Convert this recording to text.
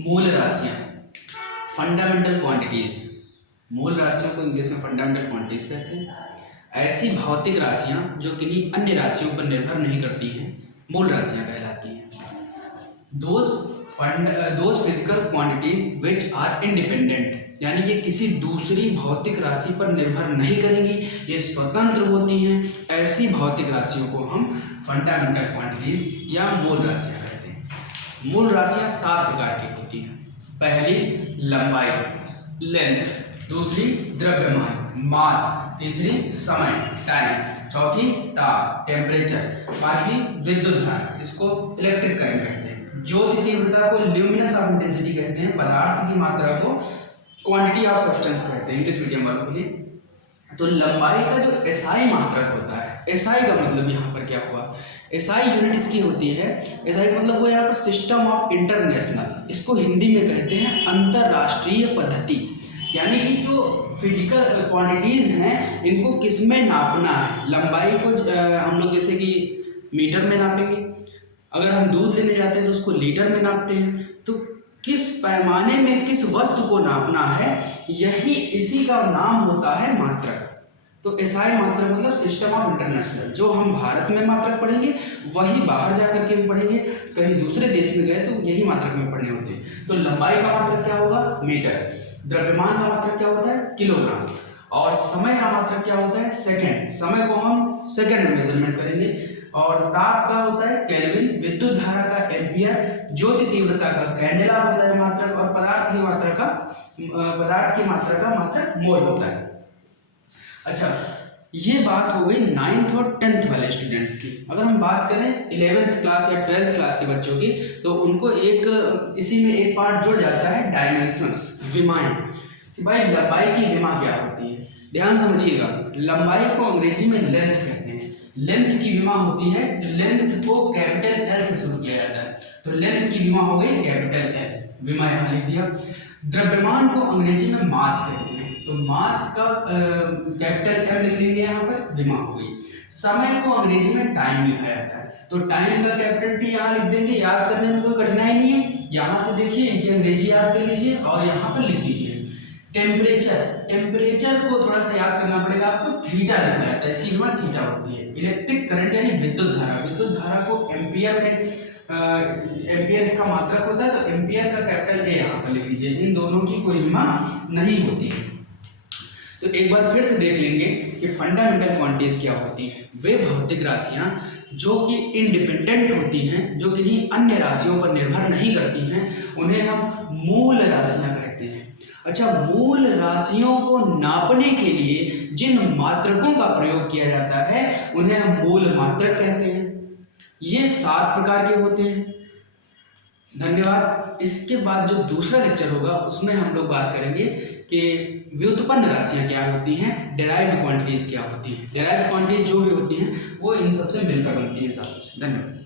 मूल राशियाँ, fundamental quantities. मूल राशियों को इंग्लिश में फंडामेंटल क्वांटिटीज कहते हैं। ऐसी भौतिक राशियाँ जो किन्हीं अन्य राशियों पर निर्भर नहीं करती हैं, मूल राशियाँ कहलाती हैं। Those physical quantities which are independent, यानी ये किसी दूसरी भौतिक राशि पर निर्भर नहीं करेंगी, ये स्वतंत्र होती हैं। ऐसी भौतिक राशियों को हम फंडामेंटल क्वांटिटीज या मूल राशियाँ कहते हैं। मूल राशियाँ 7 प्रकार की होती हैं। पहली लंबाई, लेंथ। दूसरी द्रव्यमान, मास। तीसरी समय, टाइम। चौथी ताप, टेम्परेचर। पांचवी विद्युत धारा, इसको इलेक्ट्रिक करंट कहते हैं। ज्योति तीव्रता को ल्यूमिनस ऑफ इंटेंसिटी कहते हैं। पदार्थ की मात्रा को क्वांटिटी ऑफ सब्सटेंस कहते हैं इंग्लिश मीडियम वालों के लिए। तो लंबाई का जो एसआई मात्रक होता है, एसआई का मतलब यहाँ पर क्या हुआ, एसआई यूनिट इसकी होती है, एसआई का मतलब वो यहाँ पर सिस्टम ऑफ इंटरनेशनल, इसको हिंदी में कहते हैं अंतरराष्ट्रीय पद्धति। यानी कि जो फिजिकल क्वांटिटीज़ हैं इनको किस में नापना है। लंबाई को हम लोग जैसे कि मीटर में नापेंगे, अगर हम दूध लेने जाते हैं तो उसको लीटर में नापते हैं। तो किस पैमाने में किस वस्तु को नापना है, यही इसी का नाम होता है मात्रक। तो एसआई मात्रक मतलब सिस्टम ऑफ इंटरनेशनल, जो हम भारत में मात्रक पढ़ेंगे वही बाहर जा करके भी पढ़ेंगे। कहीं दूसरे देश में गए तो यही मात्रक में पढ़ने होते हैं। तो लंबाई का मात्रक क्या होगा, मीटर। द्रव्यमान का मात्रक क्या होता है, किलोग्राम। और समय का मात्रक क्या होता है, सेकंड। समय को हम सेकंड में मेजरमेंट करेंगे। और ताप का होता है केल्विन, विद्युत धारा का एम्पियर, ज्योति तीव्रता का कैंडेला होता है मात्रक, और पदार्थ की मात्रा का मात्रक मोल होता है। अच्छा, ये बात हो गई 9th और 10th वाले स्टूडेंट्स की। अगर हम बात करें 11th क्लास या 12th क्लास के बच्चों की, तो उनको इसी में एक पार्ट जुड़ जाता है डायमेंशंस, विमाएं। कि भाई लंबाई की विमा क्या होती है, ध्यान समझिएगा। लंबाई को अंग्रेजी में लेंथ कहते हैं। लेंथ की विमा होती है, लेंथ को कैपिटल एल से शुरू किया जाता है, तो लेंथ की विमा हो गई कैपिटल एल, विमा यहाँ लिख दिया। द्रव्यमान को अंग्रेजी में मास कहते हैं, तो मास का कैपिटल एम लिख लेंगे यहाँ पर, विमा हो गई। समय को अंग्रेजी में टाइम लिखा जाता है, तो टाइम का कैपिटल टी यहाँ लिख देंगे, याद करने में कोई कठिनाई नहीं है। यहाँ से देखिए इनकी अंग्रेजी याद कर लीजिए और यहाँ पर लिख दीजिए। टेम्परेचर, टेम्परेचर को थोड़ा सा याद करना पड़ेगा आपको, थीटा लिखा जाता है, इसकी विमा थीटा होती है। इलेक्ट्रिक करंट यानी विद्युत धारा, विद्युत धारा को एम्पियर में, एम्पियर इसका मात्रक होता है, तो एम्पियर का कैपिटल ए यहाँ पर लिख लीजिए। इन दोनों की कोई विमा नहीं होती है। तो एक बार फिर से देख लेंगे कि फंडामेंटल क्वांटिटीज क्या होती हैं। वे भौतिक राशियाँ जो कि इंडिपेंडेंट होती हैं, जो किन्हीं अन्य राशियों पर निर्भर नहीं करती हैं, उन्हें हम मूल राशियाँ कहते हैं। अच्छा, मूल राशियों को नापने के लिए जिन मात्रकों का प्रयोग किया जाता है उन्हें हम मूल मात्रक कहते हैं। ये 7 प्रकार के होते हैं। धन्यवाद। इसके बाद जो दूसरा लेक्चर होगा उसमें हम लोग बात करेंगे कि व्युत्पन्न राशियाँ क्या होती हैं, डेराइव्ड क्वांटिटीज क्या होती हैं। डेराइव्ड क्वांटिटीज जो भी होती हैं वो इन सबसे मिलकर बनती हैं साथों से। धन्यवाद।